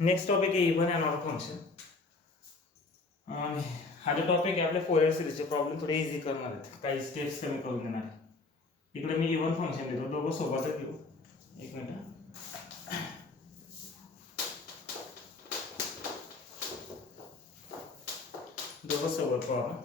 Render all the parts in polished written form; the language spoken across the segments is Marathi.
नेक्स्ट टॉपिक आहे इव्हन अँड ऑड फंक्शन. हा जो टॉपिक आहे आपल्या फोरियर सिरीजचे प्रॉब्लेम थोडे इझी करणार आहेत, काही स्टेप्स कमी करून देणार आहे. इकडे मी इव्हन फंक्शन देतो, दोघं सोबतच घेऊ. एक मिनिट. दोघं सोबत पाहू आपण.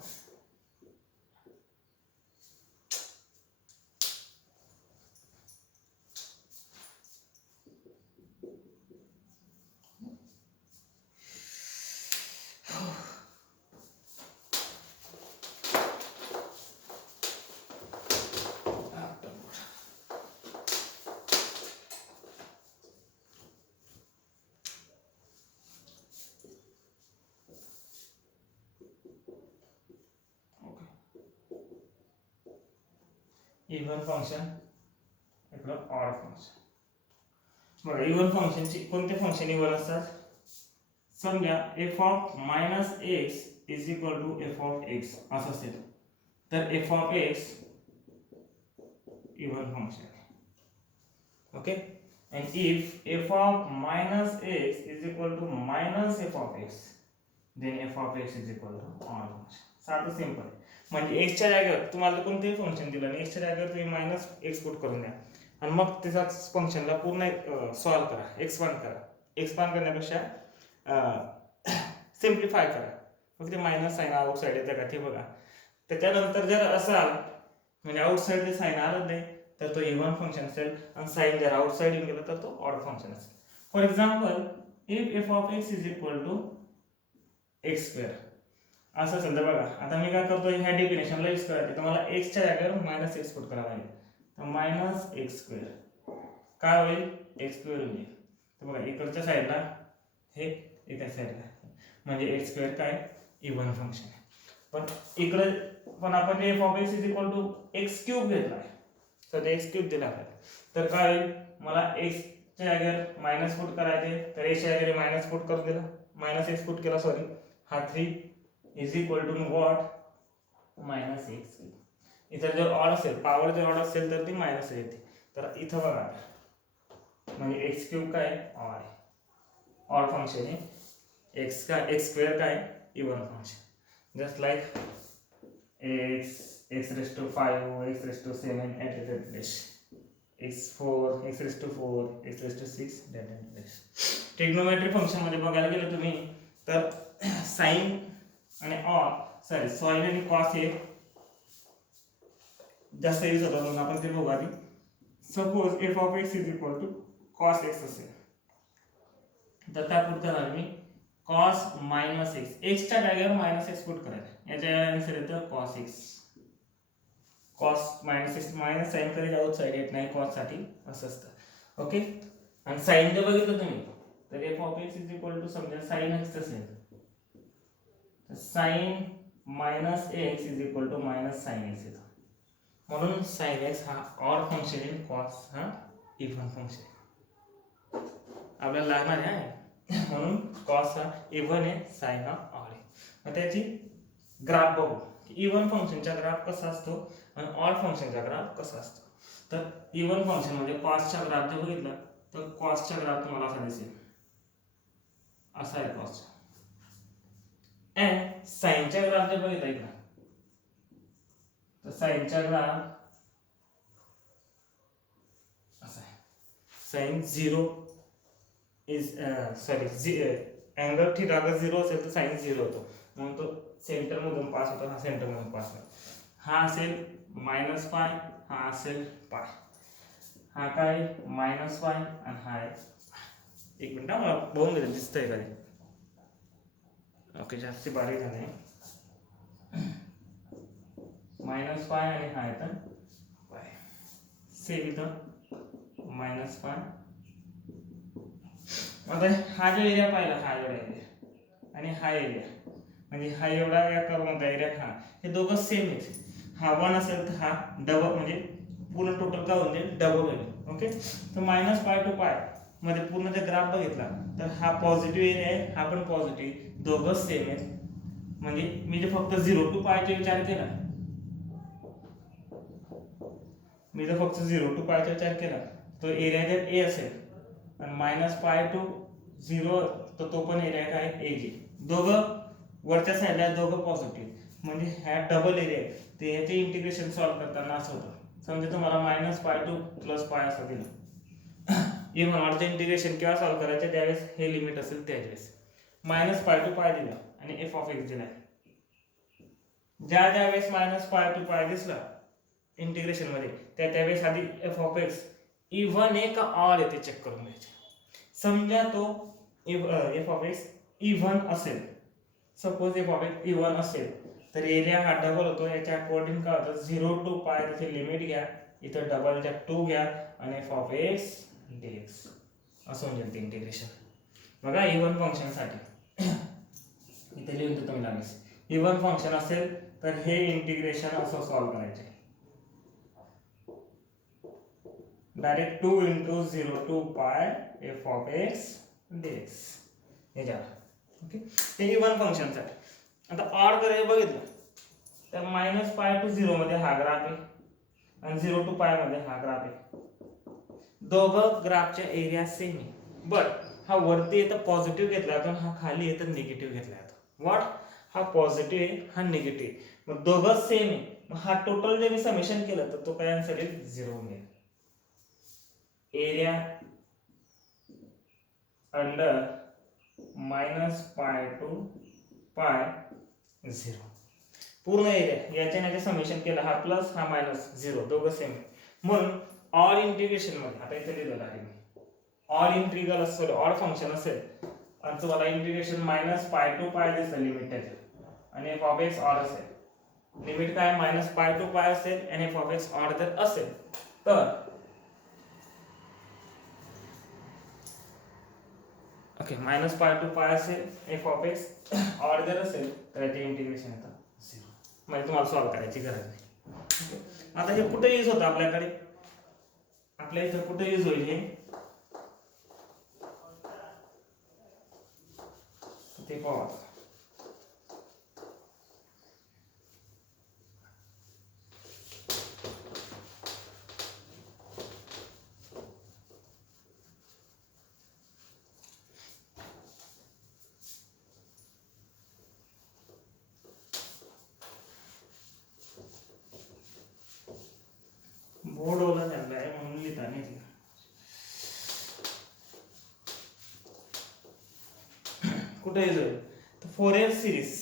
इव्हन फंक्शन इकडं ऑड फंक्शन. बघा इव्हन फंक्शनची कोणते फंक्शन इव्हन असतात? समजा f of minus x is equal to f of x असं असेल तर f of x even function. Okay. and if f of minus x is equal to minus f of x then f of x is equal to odd function. साधं सिंपल आहे. म्हणजे x च्या जागेवर तुम्हाला कोणतेही फंक्शन दिलं आणि x च्या जागेवर तुम्ही मायनस एक्स पुट करून द्या आणि मग त्याचा फंक्शनला पूर्ण सॉल्व करा, एक्सपांड करा. एक्सपांड करण्यापेक्षा सिम्प्लिफाय करा. मग ते मायनस साईन आउटसाईड येतं का ते बघा. त्याच्यानंतर जर असाल म्हणजे आउटसाईड ते साईन आलं नाही तर तो इव्हन फंक्शन असेल आणि साईन जर आउटसाईड येऊन गेला तर तो ऑड फंक्शन असेल. For example if f of x is equal to x square असं असेल तर बघा आता मी काय करतो, ह्या डेफिनेशनला यूज करायचं तर मला एक्सच्या जागेवर मायनस एक्स पुट करावं लागेल. तर मायनस एक्स स्क्वेअर काय होईल, एक्स स्क्वेअर होईल. तर बघा इकडच्या साईडला हे एका साईडला म्हणजे एक्स स्क्वेअर काय इव्हन फंक्शन आहे. पण इकडे पण आपण f of x is equal to x cube घेतला आहे तर एक्स क्यूब दिला आहे. तर काय होईल, मला एक्सच्या जागेवर मायनस पुट करायचे तर एक्सच्या जागेवर मायनस पुट करून दिला, मायनस एक्स पुट केला सॉरी. हा 3 is equal to what minus x. इथं जर ऑड असेल पॉवर जर ऑड असेल तर ती मायनस येते. तर इथं बघा म्हणजे एक्स क्यूब काय ऑड आहे, ऑड फंक्शन आहे. एक्स काय एक्स स्क्वेअर काय even function. Just like x raised to 5 x raised to 7 at that place, x4 x raised to 4 x raised to 6 that place. Trigonometry function मध्ये बघायला गेलं तुम्ही तर साइन आणि सॉरी साइन आणि कॉस हे जास्त यूज होतात म्हणून आपण ते बघू आधी. Suppose f of x is equal to cos x असेल तर काय पुट करणार मी कॉस मायनस एक्स. एक्सच्या जागेवर मायनस एक्स पुट करायचं, याच्या आन्सर येतं cos x. Cos minus x minus sine कधी आउटसाईड येत नाही कॉस साठी असं असतं. ओके. आणि साईन जर बघितलं तुम्ही तर f of x is equal to समजा साईन एक्स असेल तर sine minus x is equal to minus sine x येतो. म्हणून साईन एक्स हा ऑड फंक्शन आहे, कॉस हा इव्हन फंक्शन आपल्याला लागणार आहे. म्हणून कॉस हा इव्हन आहे, साइन हा ऑड आहे. मग त्याची ग्राफ बघू की इव्हन फंक्शनचा ग्राफ कसा असतो आणि ऑड फंक्शनचा ग्राफ कसा असतो. तर इव्हन फंक्शन म्हणजे कॉसचा ग्राफ जर बघितला तर कॉसचा ग्राफ तुम्हाला असा दिसेल, असा आहे कॉसचा. अँड साइनचा ग्राफ जर बघितला इकडे तर साइनचा ग्राफ असा आहे. Sine 0 is sorry angle theta अगर 0 असेल तर साइन 0 होतो म्हणून तो सेंटर मधून पास होतो, हा सेंटर मधून पास होतो. हा असेल मायनस पाय, हा असेल पाय, हा काय मायनस पाय आणि हा आहे. एक मिनिट मला बघून घेतलं दिसतंय का ते. ओके जास्ती बारीक झाले. मायनस पाय आणि हा आहे तर पाय. सेम इथं मायनस पाय. आता हा जो एरिया पाहिला हा एवढा एरिया आणि हा एरिया म्हणजे हा एवढा या कर्वचा एरिया हा हे दोघं सेम आहेत. हा 1 असेल तर हा डबल म्हणजे पूर्ण टोटल काय होईल डबल होईल. ओके. तर मायनस पाय टू पाय मध्ये पूर्ण जर ग्राफ बघितला तर हा पॉझिटिव्ह एरिया आहे, हा पण पॉझिटिव्ह, दोघं सेम आहेत. म्हणजे मी जे फक्त 0 टू पायचा विचार केला, मी जर फक्त 0 टू पायचा विचार केला तो एरिया जर ए असेल आणि मायनस पाय टू 0 तर तो पण एरिया काय एजी. दोघं वरच्या साईडला दोघं पॉझिटिव्ह, म्हणजे ह्या डबल एरिया आहे. ते याचे इंटिग्रेशन सॉल्व्ह करताना असं होतं, समजा तुम्हाला -π2 + π असं दिलं. इव्हन ऑडचं इंटिग्रेशन केव्हा सॉल्व्ह करायचं, त्यावेळेस हे लिमिट असेल त्यावेळेस. -π to π दिलं आणि f of x दिला. ज्या वेळेस -π to π दिसला इंटिग्रेशन मध्ये, त्यावेळेस आधी f of x इव्हन आहे का ऑड आहे ते चेक करून घ्यायचे. समजा तो f of x इव्हन असेल, suppose f of x even असेल, तर एरिया हा डबल होतो. याच्या अकॉर्डिंग काय होतं, 0 to π त्याची लिमिट घ्या, इथं डबलच्या 2 घ्या आणि f of x dx असं म्हणजे इंटिग्रेशन. बघा इव्हन फंक्शन साठी इथे लिहून देतो मी लागेल. इव्हन फंक्शन असेल तर हे इंटिग्रेशन असं सॉल्व्ह करायचे, direct 2 × 0 to π f of x dx हे झालं. ओके, ते इव्हन फंक्शन साठी. आता ऑड करायचं बघितलं तर -π to 0 मध्ये हा ग्राफ आहे आणि 0 to π मध्ये हा ग्राफ आहे. दोघं ग्राफच्या एरिया सेम आहे, बट हा वरती येतं पॉझिटिव्ह घेतला जातो, हा खाली येतं निगेटिव्ह घेतला जातो. व्हॉट, हा पॉझिटिव्ह आहे, हा निगेटिव्ह आहे, मग दोघं सेम आहे. मग हा टोटल जे मी समेशन केलं तर तो काय आन्सर येईल, 0 मिळेल. एरिया अंडर -π to π 0 पूर्ण एरिया, याच्या समेशन केलं, हा प्लस हा मायनस 0 दोघं सेम. म्हणून ऑड इंटिग्रेशन मध्ये आता इथे लिहिलेलं आहे मी, ऑड इंटिग्रल असेल, ऑड फंक्शन असेल आणि तुम्हाला इंटिग्रेशन -π to π दिसतं लिमिट त्याचं, आणि f of x ऑड असेल, लिमिट काय -π to π असेल आणि f of x ऑड जर असेल तर ओके, -π to π असेल, f of x ऑड जर असेल तर ते इंटिग्रेशन येतं 0, म्हणजे तुम्हाला सॉल्व्ह करायची गरज नाही. आता हे कुठे यूज होतं आपल्याकडे, आपल्या इथं कुठे यूज होईल हे ते पाहू. बोर्ड ओला झाला आहे म्हणून लिहिता नाही. कुठे यूज होईल तर फोरियर सिरीज.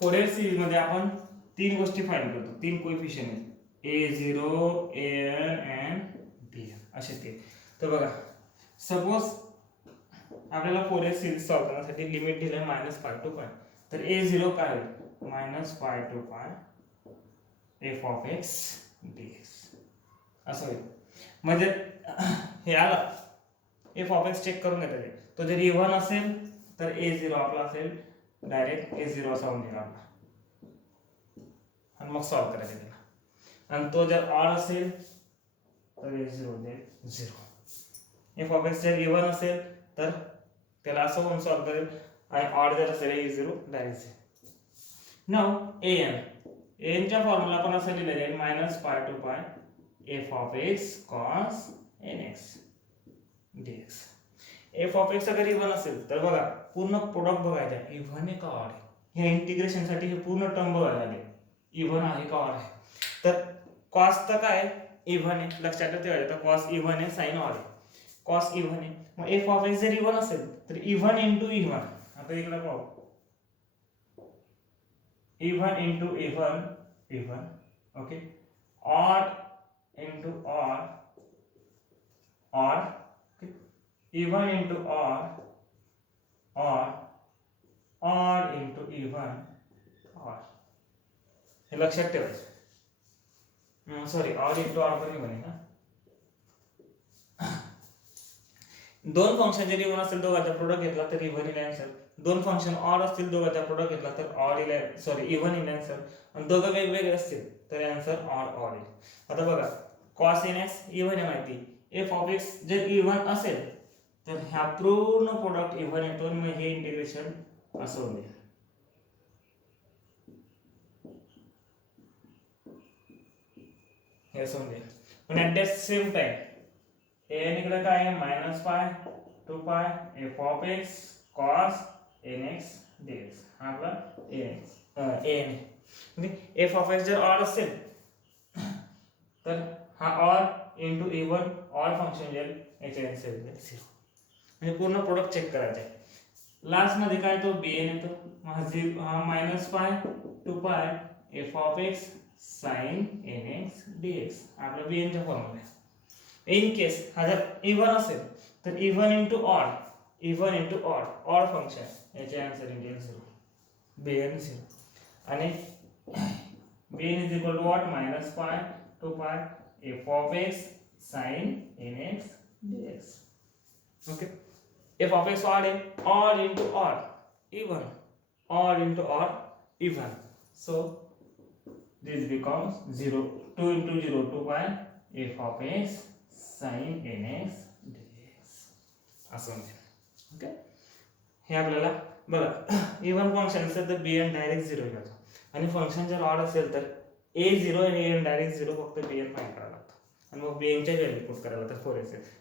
फोरियर सिरीज मध्ये आपण 3 गोष्टी फाइंड करतो, 3 कोएफिशिएंट आहेत, a0 an and bn असे ते. तर बघा, सपोज आपल्याला फोरियर सिरीज सॉल्व्ह करण्यासाठी लिमिट दिले -π to π, तर a0 काय होईल, -π to π f of x dx असं होईल. म्हणजे हे आलं, f of x चेक करून घेता येईल. तो जर इव्हन असेल तर a0 आपला असेल डायरेक्ट a0 असा होऊन गेला आपला, आणि मग सॉल्व्ह करायचं त्याला. आणि तो जर ऑड असेल तर a0 देईल 0. f of x जर इव्हन असेल तर त्याला असं होऊन सॉल्व्ह करेल, आणि ऑड जर असेल a0 डायरेक्ट 0. नाउ an च्या फॉर्म्युला पण असं लिहिलेलं आहे -π to π f of x cos nx dx. f of x अगर इव्हन असेल तर बघा पूर्ण प्रोडक्ट बघायचा, इव्हन आहे का ऑड आहे. ह्या इंटिग्रेशन साठी हे पूर्ण टर्म बघायला लागेल, इव्हन आहे का ऑड आहे. तर कॉस तर काय इव्हन आहे, लक्षात ठेवायचं, तर कॉस इव्हन आहे, साइन ऑड आहे. कॉस इव्हन आहे, मग f of x जर इव्हन असेल तर इव्हन इंटू इव्हन. आता इकडे पाहू, even into even even, okay, odd into odd odd, even into odd odd, odd into even odd. हे लक्षात ठेवायचं. सॉरी, ऑड इंटू ऑड पण इव्हन आहे ना. दोन फंक्शन जर इव्हन असेल दोघांचा प्रोडक्ट घेतला तर इव्हन येईल आन्सर. दोन फंक्शन ऑड असतील दोघांचा प्रोडक्ट घेतला तर ऑड येईल, सॉरी इव्हन येईल आन्सर. आणि दोघं वेगवेगळे असतील तर आन्सर ऑड येईल. आता बघा, cos nx इव्हन आहे माहिती, f of x जर इव्हन असेल तर ह्या पूर्ण प्रोडक्ट इव्हन येतो, मग हे इंटिग्रेशन असं होईल. हे असं होईल. पण at the same time n इकडे काय आहे minus pi 2 pi f of x cos n x d x. हा आपला एन म्हणजे एफ ऑफ एक्स जर ऑड असेल तर हा odd into even odd function येईल याच्या आन्सर झिरो. म्हणजे पूर्ण प्रोडक्ट चेक करायचं आहे. लास्ट मध्ये काय तो bn येतो हा minus pi 2 pi f of x sine n x dx आपला bn चा फॉर्म्युला आहे. इन केस हा जर इवन असेल तर even into odd odd function याचे आन्सर येईल झिरो. bn झिरो आणि bn is equal to what minus pi 2 pi f of x sine n x dx. Okay. F of x odd into odd even, odd into odd even. So this becomes 0. 2 into 0 2 by f of x sin nx dx. असं ओके. हे आपल्याला बघा इवन फंक्शन असेल तर bn डायरेक्ट 0 येतो आणि फंक्शन जर ऑड असेल तर a0 आणि an डायरेक्ट 0 फक्त bn फाइंड करावं लागतं आणि मग bn च्या व्हॅल्यू पुट करायला लागतात 4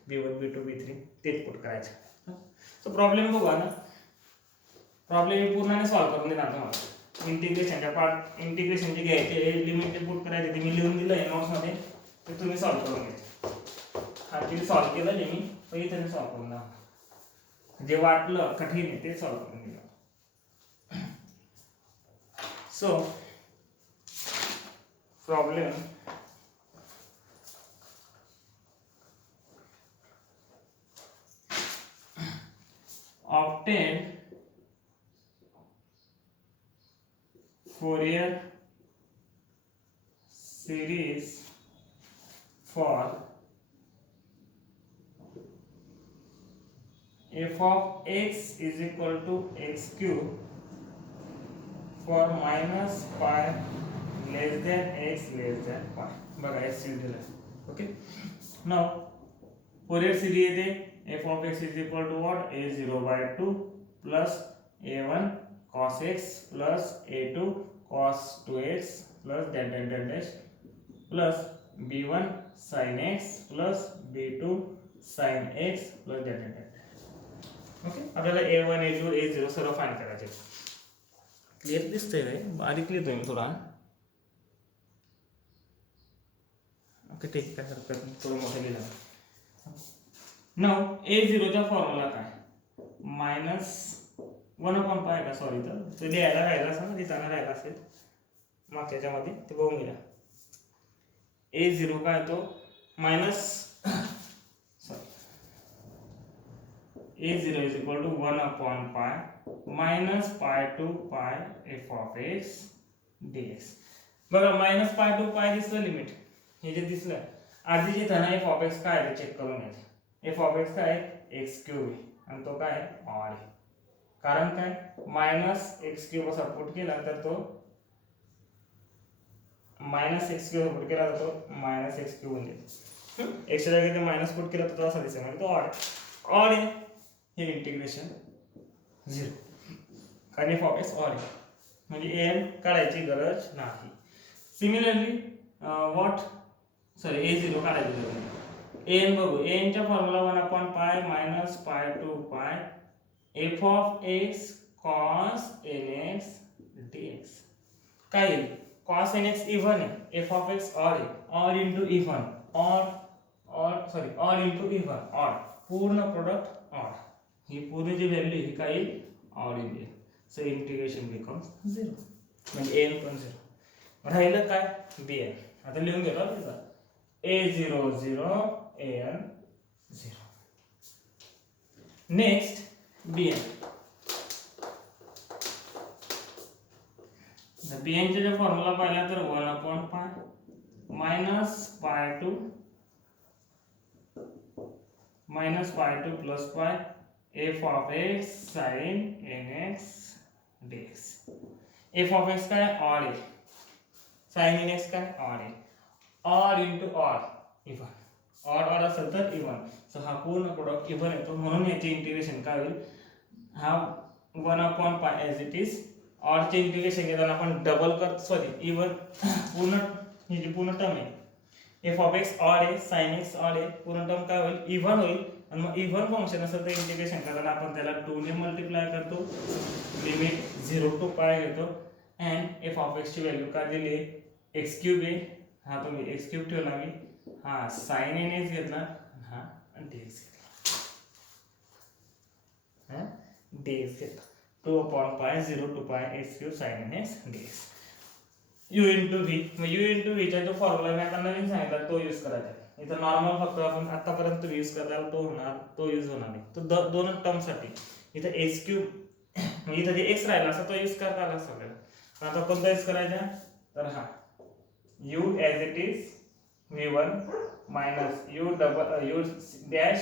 b1 b2 b3 तेच पुट करायचे. सो प्रॉब्लेम बघू ना. प्रॉब्लेम पूर्ण सॉल्व करून देणार तुम्हाला. इंटिग्रेशनच्या पार्ट इंटिग्रेशनचे घ्यायचे लिमिट पुट करायचे ते मी लिहून दिलं आहे नोट्समध्ये ते तुम्ही सॉल्व करून घ्यायचे. हा ते सॉल्व केलं जे मी पहिले त्याने सॉल्व करून दाखवलं. जे वाटलं कठीण आहे ते सॉल्व करून दिलं. So problem obtain Fourier series for f of x is equal to x cube for minus pi less than x less than pi. बघा x दिलं. ओके. नाउ Fourier series येते f of x is equal to what a0 by 2 plus a1 cos x plus a2 cos 2x plus dash plus b1 sin x plus b2 sin x plus dash. Okay. आपल्याला a1 a2 a0 सर्व फाइंड करायचे. क्लियर दिसतंय काय? बारीक लिहितोय मी थोडा. ओके ठीक आहे हरकत नाही थोडं मोठं लिहिलं. नाउ a0 चा फॉर्म्युला काय मायनस 1/पाय का सॉरी तर ते लिहायला राहिला असेल ना लिहिताना राहिला असेल मागच्या मध्ये ते बघून घ्या. a0 काय तो minus sorry a0 is equal to 1/पाय minus pi to pi f of x dx. बघा मायनस पाय टू पाय दिसलं लिमिट हे जे दिसलं आधी जे धन f ऑफ x काय आहे ते चेक करून घ्यायचं. f ऑफ x काय x क्यूब आहे आणि तो काय ऑड आहे. कारण काय मायनस एक्स क्यूब असा पुट केला तर तो मायनस एक्स क्यूब पुट केला तर तो मायनस एक्स क्यूब होऊन जाईल. एक्सच्या जागी ते मायनस पुट केला तर तो असा दिसेल म्हणजे तो ऑड आहे. हे इंटिग्रेशन 0 कारण f ऑफ x ऑड आहे म्हणजे an काढायची गरज नाही. सिमिलरली व्हॉट सॉरी a0 काढायची गरज नाही. an बघू an चा formula 1/पाय minus pi to pi f of x cos nx dx. काय येईल cos nx इवन आहे f ऑफ x ऑड आहे odd into even odd into even odd पूर्ण प्रोडक्ट ऑड ही पूर्ण जी व्हॅल्यू ही काय येईल ऑड येईल. सो इंटिग्रेशन बिकम्स 0 म्हणजे an पण 0 राहिलं काय bn. आता लिहून घेतो आपण a0 0 an 0. Next bn. bn चा जर फॉर्म्युला पाहिला तर 1/पाय मायनस पाय टू प्लस पाय f of x sin nx dx. f of x काय ऑड आहे sin nx काय ऑड आहे odd into odd even odd असेल तर इवन. सो हा पूर्ण प्रोडक्ट इवन येतो म्हणून याचे इंटिग्रेशन काय होईल हा 1/π ॲज इट इज. ऑडचे इंटिग्रेशन घेताना आपण डबल करतो, सॉरी इवन पूर्ण, ही जी पूर्ण टर्म आहे एफ ऑफ एक्स ऑड आहे, साइन एक्स ऑड आहे, पूर्ण टर्म काय होईल, इव्हन होईल. आणि मग इव्हन फंक्शन असेल तर इंटिग्रेशन करताना आपण त्याला 2 ने मल्टिप्लाय करतो, लिमिट 0 to π घेतो. अँड एफ ऑफ एक्सची व्हॅल्यू काय दिली आहे, एक्स क्यूब आहे, हा तुम्ही एक्स क्यूब ठेवला मी, हा साइन एन एक्स घेतला, हा डी एक्स घेतला, हा डी एक्स घेतला. 2/π 0 to π x cube sine n x d x. u into v, मग u इंटू व्हीचा जो फॉर्म्युला मी आता नवीन सांगितला तो यूज करायचा. इथं नॉर्मल फक्त आपण आतापर्यंत यूज करता तो होणार, तो यूज होणार नाही. तो दोन टर्मसाठी इथं एक्स क्यूब, म्हणजे इथं जे एक्स राहिला असता तो यूज करता आला असता आपल्याला. आता कोणता यूज करायचा, तर हा u as it is v1 minus u dash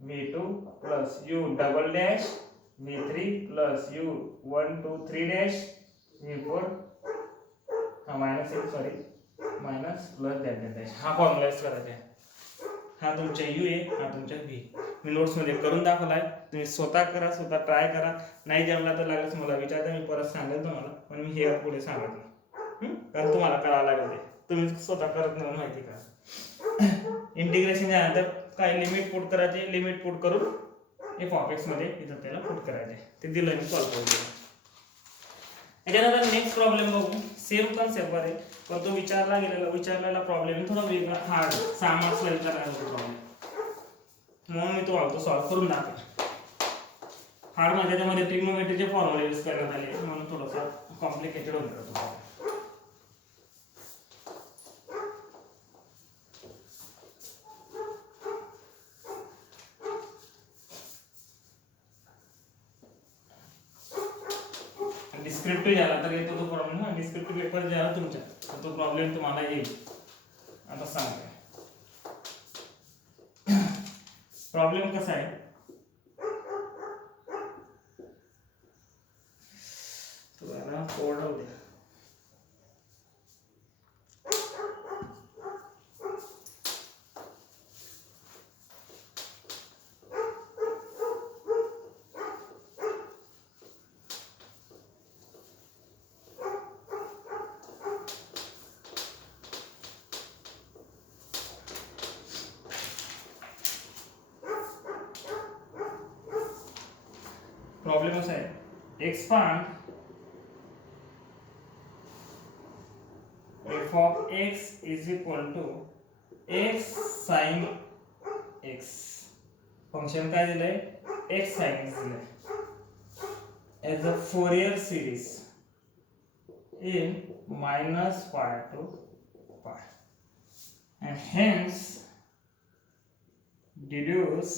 v2 plus u double dash v3 plus u 1 2 3 dash v4, minus sorry minus plus dash dash, हा फॉर्म्युला यूज करायचा आहे. हा तुमच्या u आहे, हा तुमच्या v. मी नोट्समध्ये करून दाखवलाय, तुम्ही स्वतः करा, स्वतः ट्राय करा. नाही जमला तर लागेल मला विचारता, मी परत सांगेल तुम्हाला, पण मी हे पुढे सांगत नाही, कारण तुम्हाला करावं लागेल ते, तुम्ही स्वतः करत नाही माहिती का. इंटिग्रेशन झाल्यानंतर काय लिमिट पुट करायचे, लिमिट पुट करून एफ ऑफ एक्स मध्ये इथं त्याला पुट करायचे, ते दिलं मी सॉल्व्ह करून दिलं. याच्यानंतर नेक्स्ट प्रॉब्लेम बघू, सेम कन्सेप्ट आहे पण तो विचारलेला प्रॉब्लेम थोडा वेगळा, हार्ड, 6 मार्क्सला विचारलेला प्रॉब्लेम, म्हणून मी तो सॉल्व्ह करून दाखवेल. हार्ड म्हणजे त्याच्यामध्ये ट्रिग्नोमेट्रीचे फॉर्म्युले यूज करण्यात आले, म्हणून थोडासा कॉम्प्लिकेटेड होऊन जातो. डिस्क्रिप्टिव्ह झाला तर येतो तो प्रॉब्लेम, हा डिस्क्रिप्टिव्ह पेपर झाला तुमचा तर तो प्रॉब्लेम तुम्हाला येईल. आता सांगते प्रॉब्लेम कसा आहे, तुम्हाला कोड होऊ द्या. प्रॉब्लेम असा आहे, expand f of x is equal to x sine x. Function काय दिलंय, एक्स साइन एक्स दिलंय as a Fourier series in -π to π, and hence deduce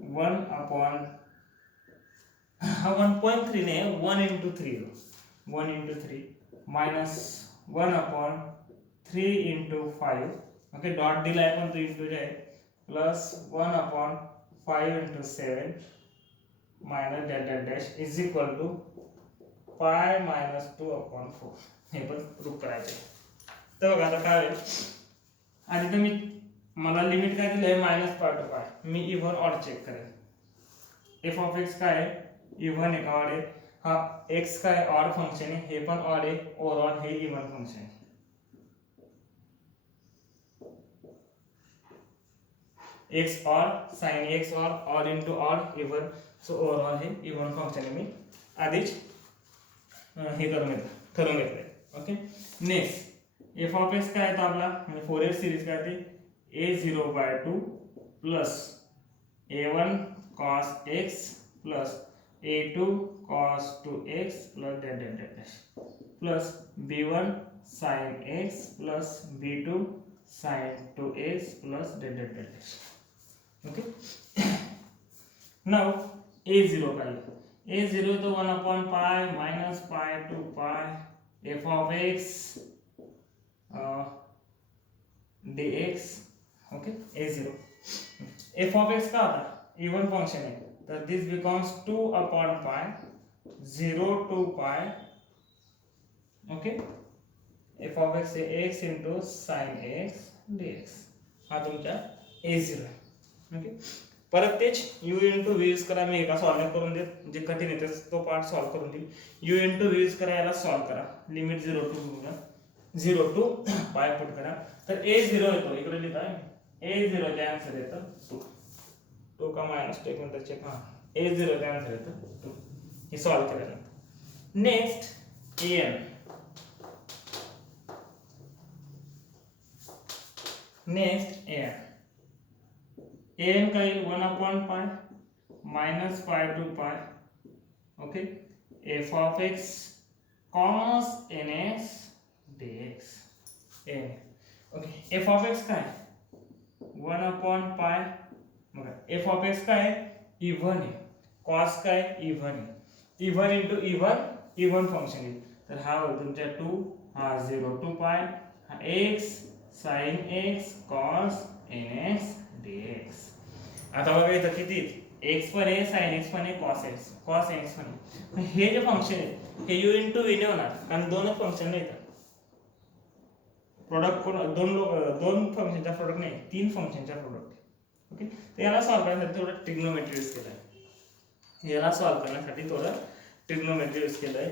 1/1.3 ने 1 into 3 minus 1/3 into 5, okay dot दिलाय पण तो इंटू जाईल, plus 1/5 into 7 minus dash dash dash is equal to pi minus 2/4. हे पण प्रूफ करायचे. तर बघा आता काय होईल, आधी तर मला लिमिट काय दिलंय -π to π, मी इव्हन ऑड चेक करेल. एफ ऑफ एक्स काय आहे, इव्हन आहे का ऑड आहे, हा एक्स काय ऑड फंक्शन आहे, हे पण ऑड आहे, ओव्हरऑल हे इव्हन फंक्शन आहे. X odd sine x odd into odd even, so overall हे इव्हन फंक्शन आहे. मी आधीच हे ठरवून घेतलंय. Okay next F of x काय आहे आपला, म्हणजे फोरियर सिरीज काय ते a0/2 plus a1 cos x plus a2 cos 2x plus dash dash dash plus b1 sin x plus b2 sin 2x plus dash dash dash. Okay now a0 काय, a0 तो 1/π minus π to π f of x dx. Okay a0 f of x का होता, इवन फंक्शन है, तो this becomes 2/π 0 to π. Okay f of x है x into sin x dx, हा तुमचा a0. ओके परत तेच u इंटू व्ही यूज करा. मी एका सॉल्व्ह करून देत, जे कठीण आहे तो पार्ट सॉल्व्ह करून देईल. u इंटू व्ही यूज करा, याला सॉल्व्ह करा. लिमिट 0 टू पाय पुट करा. तर a0 येतो, इकडे लिहिता a0 चे आन्सर येतं 2. 2 का मायनस 2 एक मिनिट चेक. हां, a0 चे आन्सर येतं 2. हे सॉल्व्ह केल्यानंतर नेक्स्ट an. नेक्स्ट an का येईल 1 upon pi minus pi to पाय. Okay, f of x cos nx dx. Okay, f of x काय 1 अपॉन पाय. बघा f ऑफ x काय इव्हन आहे, cos काय इव्हन आहे, इव्हन इंटू इव्हन फंक्शन येईल. तर हा होईल तुमच्या 2, हा 0 टू पाय, हा x sin x cos nx dx. आता बघा इथं किती x पण आहे, sin x पण आहे, cos x पण आहे. हे जे फंक्शन आहे हे u इंटू v ने होणार, कारण दोनच फंक्शन नाही. प्रोडक्ट दोन फंक्शनचा प्रोडक्ट नाही, 3 फंक्शनचा प्रोडक्ट. ओके, तर याला सॉल्व्ह करण्यासाठी थोडं ट्रिग्नोमेट्री यूज केलं आहे. याला सॉल्व्ह करण्यासाठी थोडं ट्रिग्नोमेट्री यूज केलं आहे.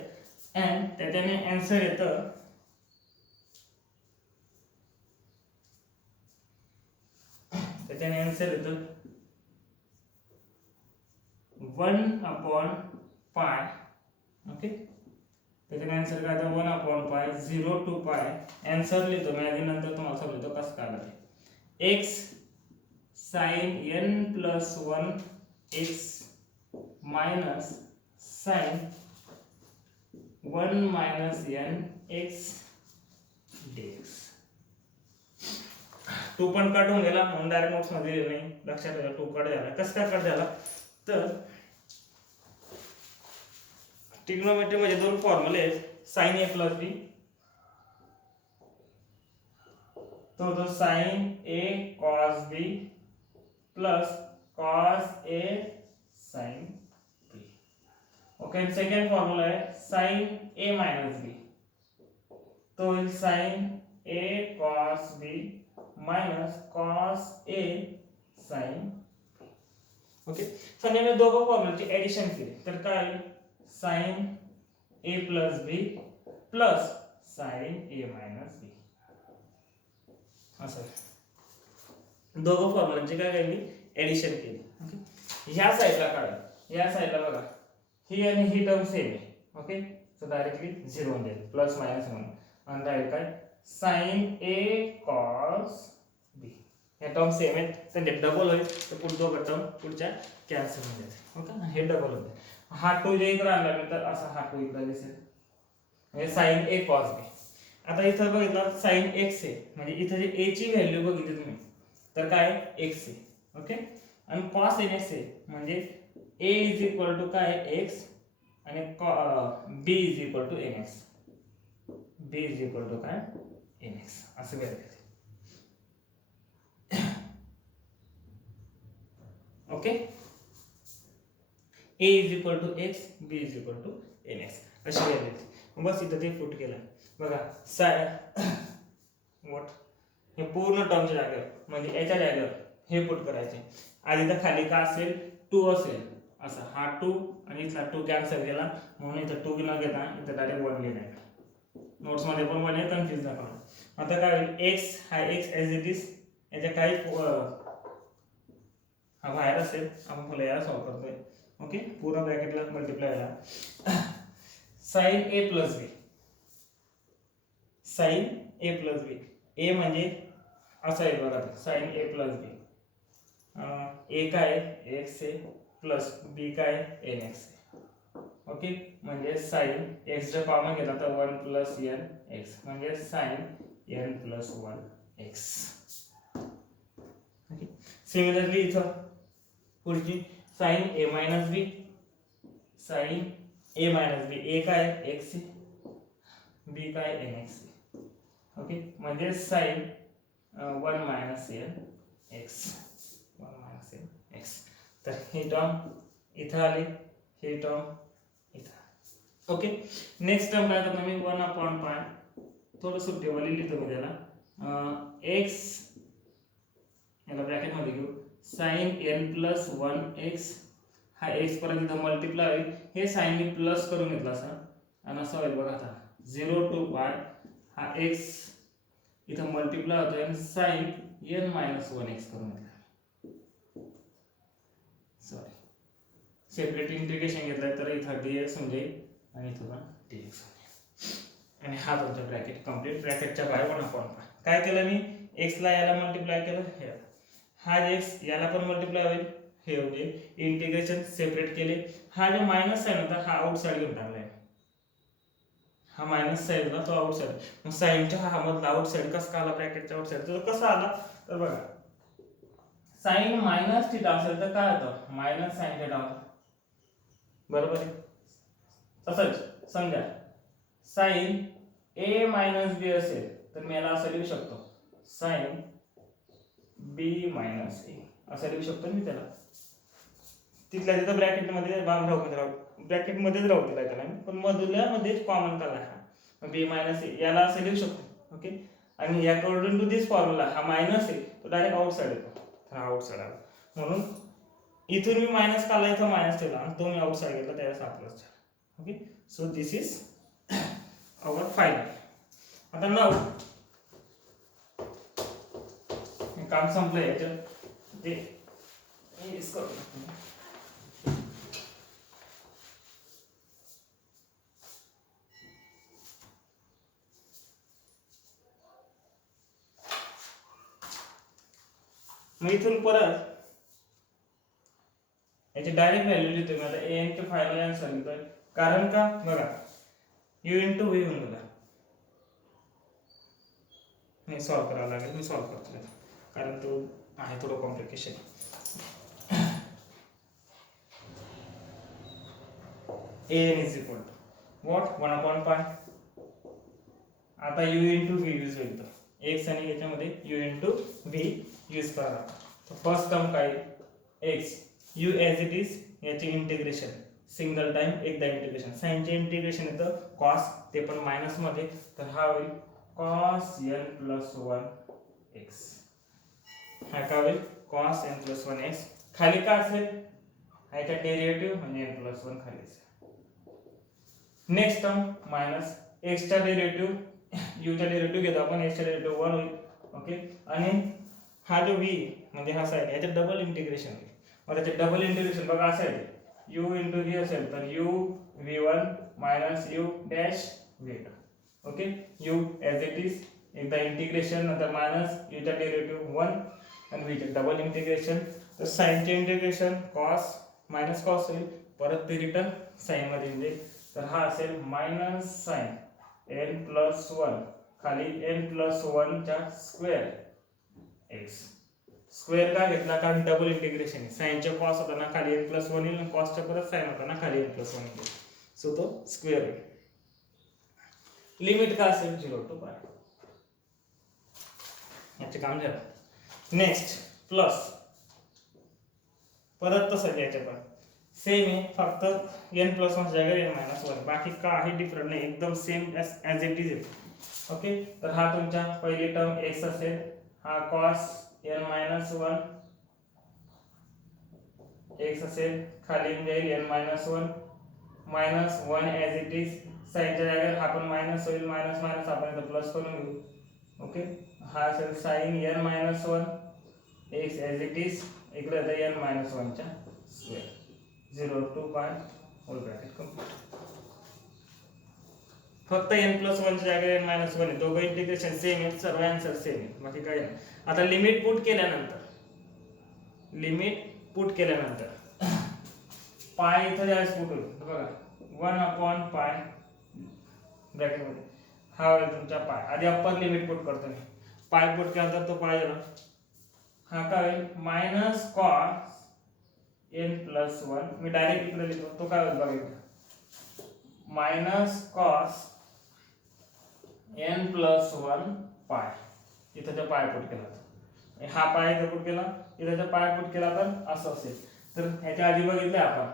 अँड त्याच्याने आन्सर येतं आन्सर येतं 1 अपॉन पाय. ओके, त्याच्याने आन्सर काय येतं 1 अपॉन पाय 0 टू पाय. आन्सर लिहितो मी आधी, नंतर तुम्हाला समजतो कसं काढायचं. x sin n plus 1 x minus sin 1 minus n x dx. 2 पण कट होऊन गेला म्हणून डायरेक्ट नोट्स मध्ये लिहिले नाही, लक्षात ठेवा 2 कट झाला. कसं काय कट झाला, तर ट्रिग्नोमेट्री मध्ये 2 फॉर्म्युले आहेत, sin a प्लस b. तो sin a cos b plus cos a sin b. Okay, second formula आहे sin a मायनस b. तो होईल sin a cos b minus cos a sin b. Okay, समजा मी दोघं फॉर्म्युलाची ऍडिशन केली तर काय sin a plus b plus sin a minus b. असं दोघं फॉर्म्युलांची काय केली ऍडिशन केली. ओके, ह्या साइडला काढा, या साइडला बघा ही आणि ही टर्म सेम आहे. ओके, सो डायरेक्टली 0 देईल, प्लस मायनस म्हणून. आणि डायरेक्ट काय sin a cos b. हे टर्म सेम आहेत, तर डबल होईल, तर पुढे दोघं टर्म पुढच्या कॅन्सल होऊन जाते. ओके, हे डबल होते. हा 2 जे इकडे आणला तर असा हा 2 इकडे दिसेल, म्हणजे sin a cos b. आता इथं बघितलं sin x आहे, म्हणजे इथं जे a ची व्हॅल्यू बघितली तुम्ही तर काय x आहे. ओके, आणि cos nx आहे, म्हणजे a इज इक्वल टू काय x आणि b is equal to nx. b is equal to काय nx असं value. Okay, a is equal to x, b is equal to nx अशी व्हॅल्यू. बस इथं ते पुट केलं. बघा व्हॉट हे पूर्ण टर्मच्या जागेवर, म्हणजे याच्या जागेवर हे पुट करायचे. आधी तर खाली का असेल 2 असेल, असा हा 2 आणि इथला 2 कॅन्सल केला, म्हणून इथं 2 न घेता इथं डायरेक्ट 1 लिहिलं. नोट्स मध्ये पण 1 आहे, कन्फ्युज नका. आता काय होईल x हा x ॲज इट इज, याच्या काही हा बाहेर असेल, आपण फक्त याला सॉल्व्ह करतोय. ओके, पूर्ण ब्रॅकेटला मल्टिप्लाय झाला sin a plus b. sin a plus b, a म्हणजे असं आहे बघा sin a plus b. a काय x आहे प्लस b काय nx आहे. ओके, म्हणजे sin x जर कॉमन घेतला तर 1 प्लस n x, म्हणजे sin n plus 1 x. Okay, similarly इथं पुढची sin a minus b. sin a minus b, a काय x आहे, b काय nx. ओके, म्हणजे sin 1 minus n x, 1 minus n x. तर ही टर्म इथं आली, ही टर्म इथं. ओके, नेक्स्ट टर्म काय करणार मी 1 अपॉन पाय, थोडं सुट्टीवर लिहितो मी त्याला. x याला ब्रॅकेट मध्ये घेऊ, साइन एन प्लस 1x हा x पर्यंत इथं मल्टिप्लाय होईल. हे साइन मी प्लस करून घेतला असं आणि असं होईल बघा आता 0 to पाय हा x इथं मल्टिप्लाय होतोय आणि साइन n मायनस 1x करून घेतला. सॉरी सेपरेट इंटिग्रेशन घेतलंय तर इथं dx म्हणजे आणि इथं पण dx आणि हा तुमचा ब्रॅकेट कंप्लीट. ब्रॅकेटच्या बाहेर 1/5 काय केलं मी x ला याला मल्टिप्लाय केलं हे हा x याला पण मल्टिप्लाय होईल हे म्हणजे इंटिग्रेशन सेपरेट केले. हा जो मायनस साइन होता हा आउटसाइड घेऊन टाकलाय. हा मायनस साइन होता तो आउटसाइड. मग साइनच्या हा मधला आउटसाइड कसा का आला ब्रॅकेटच्या आउटसाइड तर कसा आला तर बघा साइन मायनस थीटा असेल तर काय होतं मायनस साइन थीटा होता बरोबर आहे. तसंच समजा साइन a मायनस b असेल तर मी याला असं लिहू शकतो साइन b मायनस a असं लिहू शकतो मी त्याला. तिथल्या तिथं ब्रॅकेटमध्ये ब्रॅकेटमध्येच राहू दिला त्याला मी पण मधल्यामध्येच कॉमन काढला हा b मायनस a याला असं लिहू शकतो. ओके आणि अकॉर्डिंग टू दिस फॉर्म्युला हा मायनस आहे तो डायरेक्ट आउटसाइड येतो. हा आउटसाइड आला म्हणून इथून मी मायनस काढला इथं मायनस ठेवला आणि तो मी आउटसाइड घेतला त्यावेळेस हा प्लस झाला. Okay so this is our final. आता नऊ काम संपलं याच्यात ते मग इथून परत याची डायरेक्ट व्हॅल्यू लिहितोय मी आता an चे फायनल आन्सर लिहितोय कारण का बघा u * v होऊन गेला. मी सॉल्व करावं लागेल मी सॉल्व करतो कारण तो आहे थोडं complication. an is equal to what 1/pi आता u * v यूज होईल तर x आणि याच्यामध्ये u * v यूज करा. तर फर्स्ट टर्म काय x u as it is याचे इंटिग्रेशन सिंगल टाइम एकदा इंटिग्रेशन साइनचे इंटिग्रेशन येतं cos ते पण मायनस मध्ये तर हा होईल cos n + 1x हा काय होईल cos n + 1x खाली काय असेल ह्याचा डेरिव्हेटिव्ह म्हणजे n + 1 खाली असेल. नेक्स्ट टर्म मायनस x चा डेरिव्हेटिव्ह u चा डेरिव्हेटिव्ह घेतो आपण x चा डेरिव्हेटिव्ह 1 होईल. ओके आणि हा जो v म्हणजे हा साइड याचा डबल इंटिग्रेशन होईल. और याचे डबल इंटिग्रेशन बघा असं आहे u * v असेल तर u v1 - u dash v2. Okay u as it is एकदा इंटिग्रेशन नंतर मायनस u चा डेरिव्हेटिव्ह 1 आणि v चे डबल इंटिग्रेशन तर sin चे इंटिग्रेशन cos मायनस cos होईल परत ते रिटर्न sin मध्ये येईल तर हा असेल मायनस sin n + 1 खाली n + 1 चा स्क्वेअर x स्क्वेअर का घेतला कारण डबल इंटिग्रेशन आहे. sin चे cos होता ना खाली n + 1 येईल आणि cos चा परत sin होता ना खाली n + 1 येईल सो तो स्क्वेअर होईल. लिमिट काय असेल 0 to पाय याचे काम झालं. नेक्स्ट प्लस परत तसं घ्यायचं पण सेम आहे फक्त n + 1 जागेवर n - 1 बाकी काही डिफरंट नाही एकदम same as it is. Okay तर हा तुमचा पहिली टर्म x असेल हा cos n - 1 x असेल खाली जाईल n - 1 -1 ॲज इट इज साइनच्या जागेवर हा पण मायनस होईल मायनस मायनस आपण इथं प्लस करून घेऊ. ओके हा असेल sin n - 1 x as it is इकडे येतं n - 1 चा स्क्वेअर 0 to पाय होल ब्रॅकेट कंप्लीट. फक्त n + 1 च्या जागेवर n - 1 आहे दोघं इंटिग्रेशन सेम आहे सर्व आन्सर सेम आहे बाकी काही नाही. आता लिमिट पुट केल्यानंतर पाय इथं ज्यावेळेस पुट होईल बघा 1/पाय ब्रॅकेटमध्ये हा होईल तुमचा पाय. आधी अप्पर लिमिट पुट करतो मी पाय पुट केला तर तो पाय झाला हा काय होईल मायनस cos n + 1 मी डायरेक्ट इकडे लिहितो तो काय होईल बघा मायनस cos n + 1 पाय इथं ते पाय पुट केला हा पाय इथं पुट केला इथं ते पाय पुट केला तर असं असेल. तर ह्याच्या आधी बघितलं आपण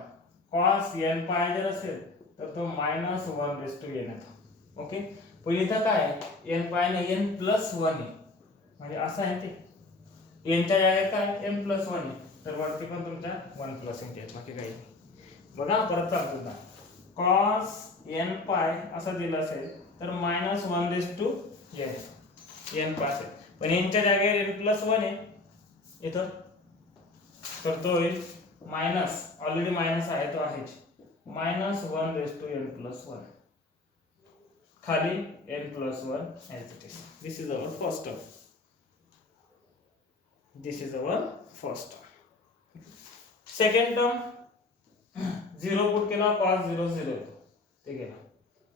cos n पाय जर असेल तर तो -1/n येतो. ओके पण इथं काय n पाय नाही n + 1 आहे म्हणजे असं आहे ते n च्या जागेवर काय n + 1 आहे तर वरती पण तुमच्या 1 प्लस एन आहेत, बाकी काही नाही. बघा परत सांगतो ना, कॉस एन पाय असं दिलं असेल तर -1/n एन पास आहे, पण एनच्या जागेवर n प्लस 1 आहे इथं, तर तो होईल मायनस, ऑलरेडी मायनस आहे तो आहे, -1/n+1 खाली n+1 as it is. This is our first term. This is our first term. Second term 0 put केला, cos 0 0 ते गेला.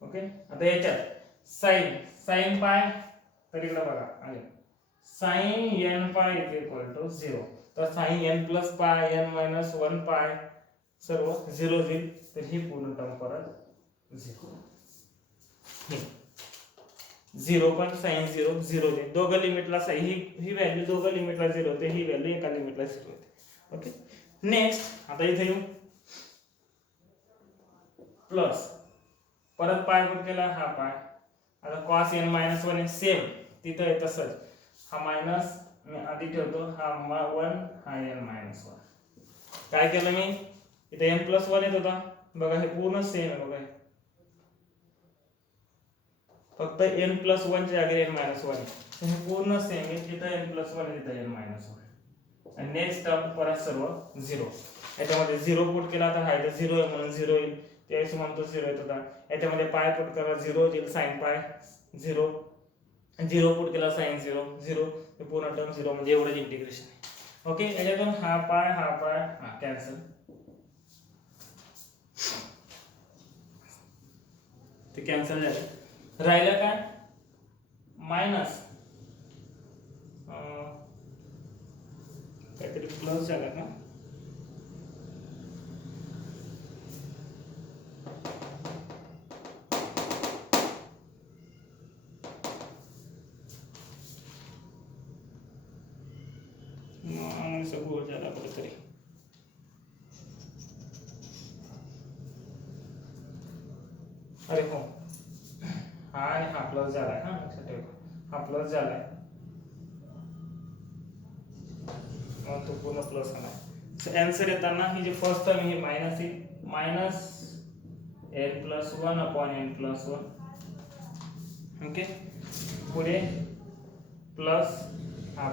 ओके, आता याच्यात sin पाय, तर इकडे बघा आहे sin n पाय = 0, तर sin n प्लस पाय n-1 पाय सर्व 0 होईल, तर ही पूर्ण टर्म परत 0 पण sin 0 0 होते, दोघं लिमिटला ही व्हॅल्यू दोघं लिमिटला 0 होते, ही व्हॅल्यू एका लिमिटला 0 होते. ओके, नेक्स्ट आता इथे येऊ, प्लस परत पाय पुट केला, हा पाय, आता cos n-1 आहे सेम तिथं आहे तसंच, हा मायनस मी आधी ठेवतो, हा 1 हा n-1. काय केलं मी इथे n+1 येत होता, बघा हे पूर्ण सेम आहे, बघा फक्त n+1 च्या जागी n-1 आहे, हे पूर्ण सेम आहे, तिथं n+1 आहे तिथं n-1. आणि नेक्स्ट टर्म परत सर्व 0, याच्यामध्ये 0 पुट केला तर हा इथे 0 आहे म्हणून 0 येईल, त्यावेळेस म्हणतो 0 येत होता, याच्यामध्ये पाय पुट करा 0 येईल, sin पाय 0, 0 पुट केला sin 0 0, हे पूर्ण टर्म 0, म्हणजे एवढं इंटिग्रेशन आहे. ओके, याच्यातून हा पाय हा कॅन्सल, ते कॅन्सल झालं, राहिलं काय मायनस काहीतरी प्लस झाला ना, सगळं झाला कुठेतरी, अरे हो, हा आणि हा प्लस झालाय, हा लक्षात ठेवा, हा प्लस झालाय, मग तो पूर्ण प्लस होणार. आन्सर येताना ही जी फर्स्ट टर्म ही मायनस येईल, -n+1/n+1. ओके, पुढे प्लस हा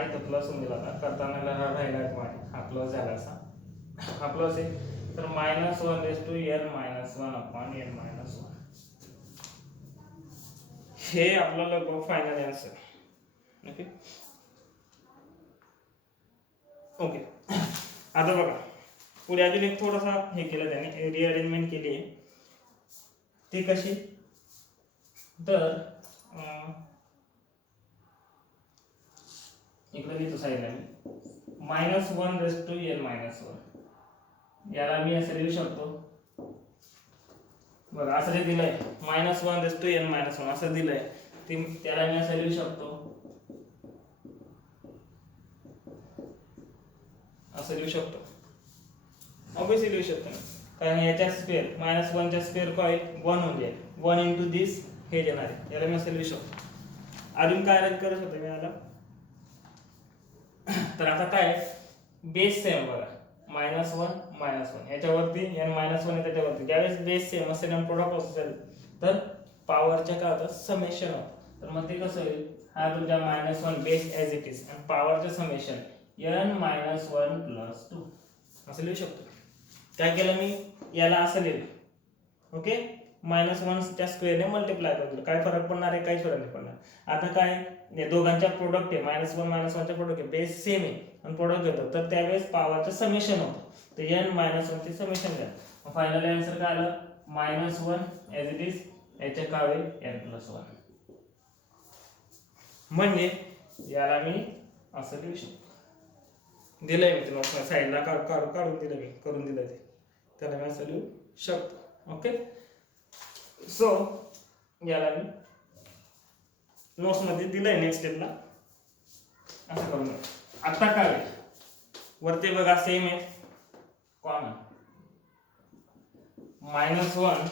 इथं प्लस होऊन गेला, आता करताना राहिला हा प्लस झाला असा, हा प्लस आहे, तर -1/n-1/n-1 हे आपलं लगभग फायनल आन्सर. ओके ओके, आता बघा पुढे अजून एक थोडासा हे केलं त्याने, रिअरेंजमेंट केली आहे, ती कशी, तर इकडे लिहितो साईडला मी -1/n-1, याला मी असं लिहू शकतो, बघा असं दिलंय -1/n-1 असं दिलंय, त्याला मी असं लिहू शकतो, असं लिहू शकतो, ऑब्वियसली लिहू शकतो, कारण याच्या स्क्वेअर -1 च्या स्क्वेअर काय 1 होऊन जाईल, 1 इंटू दिस हे देणार आहे, याला मी असं लिहू शकतो. अजून काय अरेंज करू शकतो मी याला, तर आता काय बेस सेम बघा, -1 याच्यावरती n-1 आहे त्याच्यावरती, ज्यावेळेस बेस सेम असेल आणि प्रोडक्ट असेल तर पॉवरच्या काय होतं समेशन होतं, तर मग ते कसं होईल, हा तुमच्या -1 बेस ॲज इट इज आणि पॉवरचं समेशन n-1 + 2 असं लिहू शकतो. काय केलं मी याला असं लिहिलं, ओके, -1 च्या स्क्वेअरने मल्टिप्लाय करून काय फरक पडणार आहे, काही फरक नाही पडणार. आता काय या दोघांच्या प्रोडक्ट आहे, -1 च्या प्रोडक्ट आहे, बेस सेम आहे आणि प्रोडक्ट घेतो, तर त्यावेळेस पॉवरचं समेशन होतं, तर n-1 चे समेशन घ्या, फायनल आन्सर काय आलं -1 ॲज इट इज, याचे काय होईल n+1, म्हणजे याला मी असं लिहू शकतो, दिलंय मी तुम्हाला साईडला काढून दिलं, मी करून दिलं ते, त्याला मी असं लिहू शकतो. ओके, सो याला मी नोट्स मध्ये दिलंय, नेक्स्ट स्टेपला असं करून. आता काय वरती बघा सेम आहे, कॉमन -1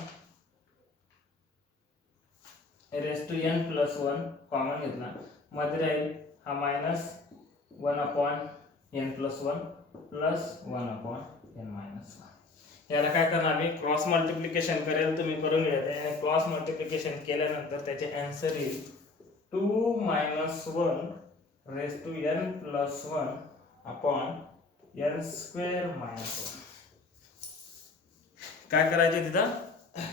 n+1 कॉमन घेतला, मध्ये राहील हा -1/n+1, प्लस 1/n-1. याला काय करणार मी क्रॉस मल्टिप्लिकेशन करेल, तुम्ही करून घ्या. आणि क्रॉस मल्टिप्लिकेशन केल्यानंतर त्याचे आन्सर येईल 2 - 1 raise to n + 1 upon n² - 1. काय करायचे तिथं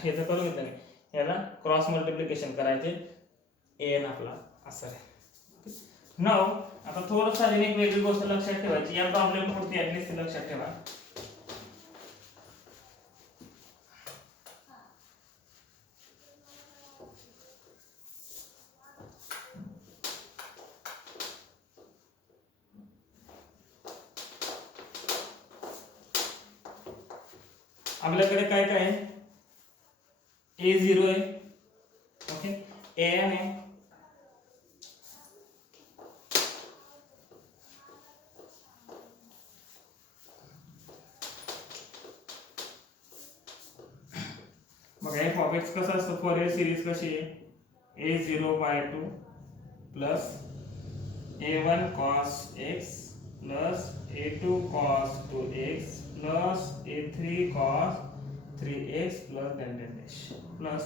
हे तर करून घेतलं नाही, याला क्रॉस मल्टिप्लिकेशन करायचे, an आपला असं आहे. नाव आता थोडंसं अजून एक वेगळी गोष्ट लक्षात ठेवायची, या प्रॉब्लेम पुरती ऍटलीस्ट लक्षात ठेवा. आपल्याकडे काय काय आहे, a0 आहे, ओके, an आहे, मग f(x) कसं असतं, फॉरियर सिरीज कशी आहे, a0/2 plus a1 cos x plus a2 cos 2x plus a3 cos 3x plus delta dash plus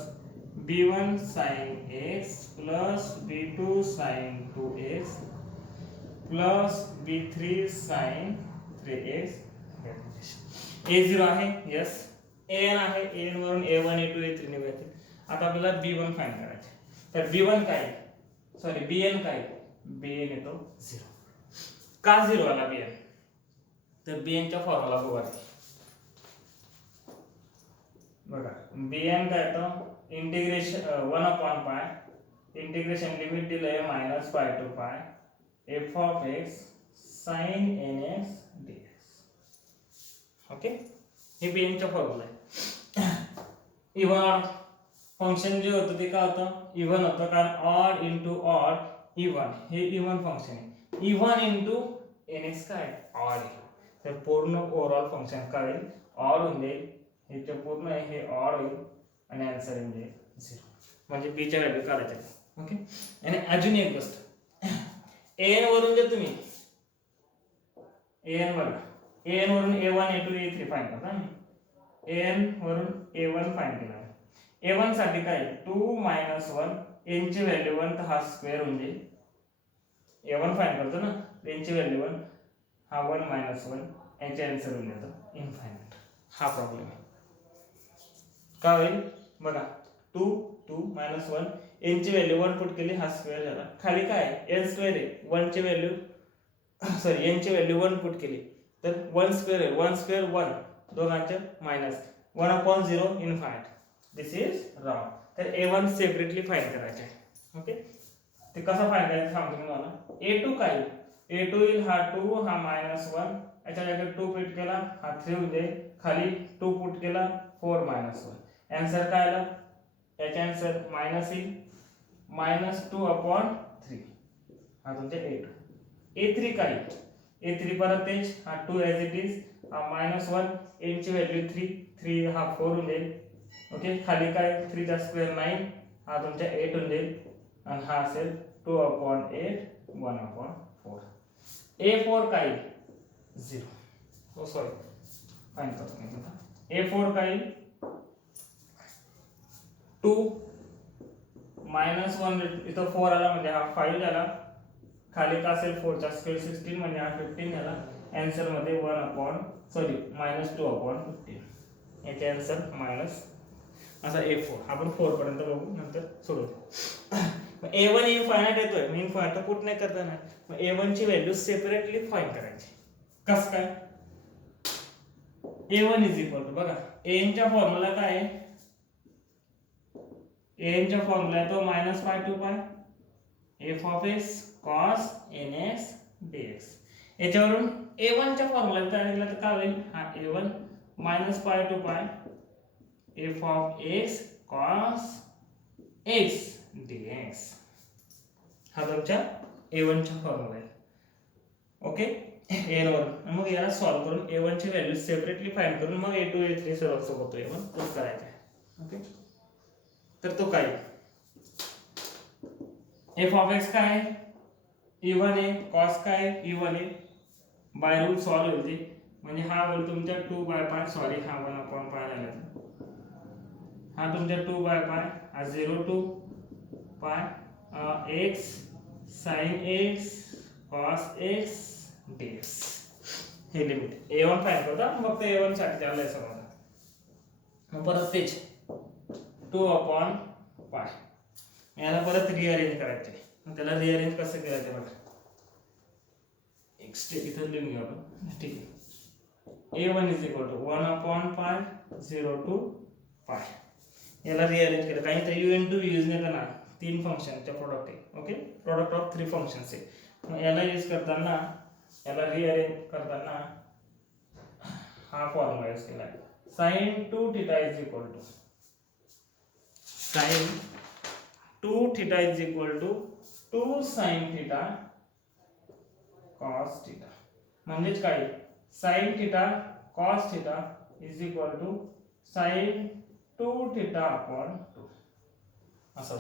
b1 sin x plus b2 sin 2x plus b3 sin 3x delta dash. a0 आहे, यस, an आहे, an वरून a1 a2 a3 निघायचे. आता आपल्याला b1 फाइंड करायचे. तर b1 काय, सॉरी bn काय, bn येतो 0. का 0 आला bn, तर bn चा फॉर्म्युला बघा. बघा bn काय येतो, इंटिग्रेशन 1/π इंटिग्रेशन लिमिट दिलंय -π to π f(x) sin nx dx. Okay, हे bn चा फॉर्म्युला आहे. इव्हन फंक्शन जे होतं ते काय होतं, इव्हन होतं, कारण ऑड इंटू ऑड इव्हन, हे इव्हन फंक्शन आहे. इव्हन इंटू nx काय ऑड आहे, तर पूर्ण ओव्हरऑल फंक्शन काय होईल, ऑड होऊन जाईल. हे जे पूर्ण आहे हे ऑड होईल आणि आन्सर येईल 0, म्हणजे b च्या व्हॅल्यू काढायच्या. ओके, आणि अजून एक गोष्ट, an वरून जर तुम्ही an बघा, an वरून a1 a2 a3 फाइंड करता ना, an वरून a1 फाइंड केला, a1 साठी काय 2 - 1 n ची व्हॅल्यू 1 तर हा स्क्वेअर होऊन जाईल. a1 फाइंड करतो ना, n ची व्हॅल्यू 1, हा 1 - 1 यांचे आन्सर होऊन जातो इनफायनाइट. हा प्रॉब्लेम आहे. काय होईल बघा, 2 2 - 1 n ची व्हॅल्यू 1 पुट केली, हा स्क्वेअर झाला. खाली काय n² आहे, 1 ची व्हॅल्यू सॉरी n ची व्हॅल्यू 1 पुट केली तर 1 स्क्वेअर आहे, 1 स्क्वेअर 1, दोघांचे minus 1/0 infinite. This is wrong. तर a1 सेपरेटली फाइंड करायचे. ओके, ते कसं फाइंड करायचं सांगतो मी तुम्हाला. a2 काय, a2 येईल हा 2, हा -1, याच्या जागी 2 पुट केला, हा 3 होऊन जाईल. खाली 2 पुट केला, 4 - 1. आन्सर काय आला, याचा आन्सर मायनस येईल, -2/3. हा तुमचा a2. a3 काय, a3 परत तेच, हा 2 ॲज इट इज, हा -1, n ची व्हॅल्यू 3 हा 4 होऊन जाईल. ओके, खाली काय 3 चा स्क्वेअर 9, हा तुमचा 8 होऊन जाईल, आणि हा असेल 2/8 1/4. a4 काय 0, ओ सॉरी फाइंड करतो मी आता. a4 काय 2 - 1 इथं 4 आला म्हणजे हा 5 झाला. खाली का असेल 4 चा स्क्वेअर 16 म्हणजे हा 15 झाला. आन्सर मध्ये -2/15. याचे आन्सर मायनस असा a4. आपण 4 पर्यंत बघू, नंतर सोडवू. a1 इनफायनाइट येतोय, मी इनफायनाइट पुट नाही करता ना, मग a1 ची व्हॅल्यू सेपरेटली फाइंड करायची. कसं काय, a1 इज इक्वल टू बघा, an चा फॉर्म्युला काय आहे, an चा फॉर्म्युला आहे तो -π to π f(x) cos nx dx. याच्यावरून a1 च्या फॉर्म्युला तयार केला तर काय होईल, हा a1 -π to π f(x) cos x dx. हा तुमचा a1 चा फॉर्म्युला आहे. ओके, a वर मग याला सॉल्व करून a1 ची व्हॅल्यू सेपरेटली फाइंड करून मग a2 a3 सर्व सोबत a1 प्लस करायचा आहे. ओके, तर तो काय f(x) काय इवन आहे, cos काय इवन आहे, बाय रूट सॉल्व्ह होईल ते, म्हणजे हा होईल तुमच्या 2/π, सॉरी हा 1/π झाला, हा तुमच्या 2/π, हा 0 to पाय x sin x cos x dx, हे लिमिट a1 फाईंड करता, फक्त a1 साठी त्याला समजा. मग परत तेच 2/π, याला परत रिअरेंज करायचे. मग त्याला रिअरेंज कसं करायचं बघा, x इथं लिहून घेऊ आपण, ठीक आहे. a1 is equal to 1/π 0 to π, याला रिअरेंज केलं काही तर u इंटू यूज नाही करणार, 3 फंक्शनचे प्रोडक्ट आहे. ओके, प्रोडक्ट ऑफ 3 फंक्शन्स आहे. मग याला यूज करताना, याला रिअरेंज करताना हा फॉर्म्युला यूज केला आहे. sin 2θ is equal to sin 2θ is equal to 2 sin θ cos θ, म्हणजेच काय, sin θ cos θ is equal to sin 2θ upon 2 असं.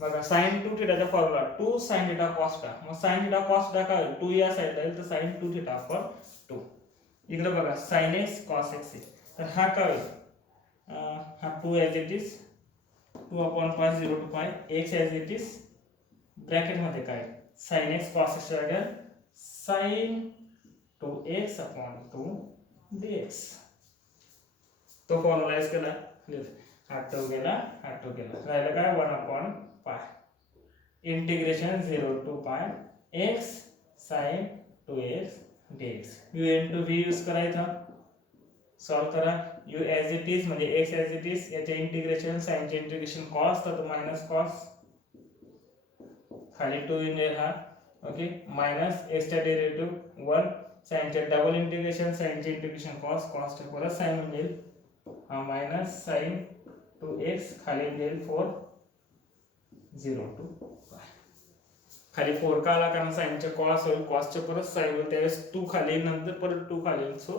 बघा sin 2θ चा फॉर्म्युला 2 sin θ cos θ, मग sin θ cos θ काय, 2 या साइडला येईल तर sin 2θ अपॉन 2. इकडे बघा sin x cos x आहे, तर हा काय होईल, हा 2 as it is 2/π 0 to π, x as it is bracket मध्ये काय sin x cos x जागा sin 2x अपॉन 2 dx. तो फॉर्म्युला यूज केला, हा 2 गेला, हा 2 गेला, राहिलं काय 1/π integration 0 to π x sin 2x dx. u into v use करायचा, सॉल्व करा. u ॲज इट इज म्हणजे x ॲज इट इज, याचे इंटिग्रेशन sin चे इंटिग्रेशन cos, तर मायनस cos, खाली 2 येईल हा. ओके, मायनस x चा डेरिव्हेटिव्ह 1, sin चे डबल इंटिग्रेशन sin चे इंटिग्रेशन cos, cos चे परत sin म्हणजे हा मायनस sin 2x, खाली येईल 4 0 to π. खाली 4 का आला, कारण sin चे cos होईल, cos चे परत sin होईल, त्यावेळेस 2 खाली नंतर परत 2 खाली, सो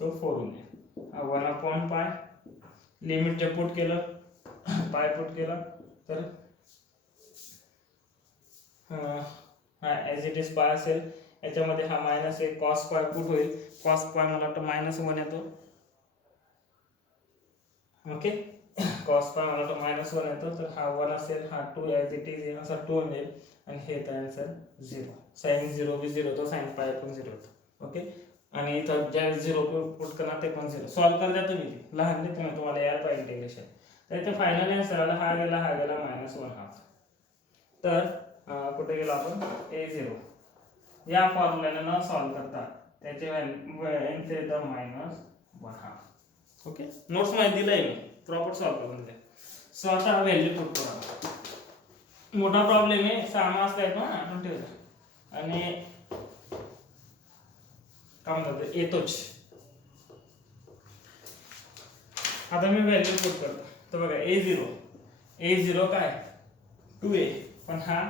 तो 4 होईल. 1/π लिमिट जे पुट केलं, पाय पुट केलं, तर हा ॲज इट इज पाय असेल, याच्यामध्ये हा मायनस एक cos पाय पुट होईल, cos पाय मला वाटतं -1 येतो. ओके, cos पाय मला वाटतं -1 येतो, तर हा 1 असेल, हा 2 ॲज इट इज असा 2 येईल, आणि हे तर आन्सर 0. sin 0 बी 0 होतो, sin पाय पण 0 होतो. ओके, आणि इथं ज्या 0 पुट करणार ते पण 0. सॉल्व करता तुम्ही, लहान नाही तुम्ही, तुम्हाला यायला पाहिजे इंटिग्रेशन. तर इथे फायनल आन्सर आला, हा गेला -1/2. तर कुठे गेलो आपण, a0. या फॉर्म्युल्याने न सॉल्व करता त्याचे व्हॅल्यू इथे द -1/2. ओके, नोट्स मध्ये दिलंय मी, प्रॉपर सॉल्व करून द्या. सो आता व्हॅल्यू पुट करा. मोठा प्रॉब्लेम आहे, 6 मार्क्स येतो ना आपण ठेवला, आणि काम करतो येतोच. आता मी व्हॅल्यू पुट करतो, तर बघा a0 काय 2a, पण हा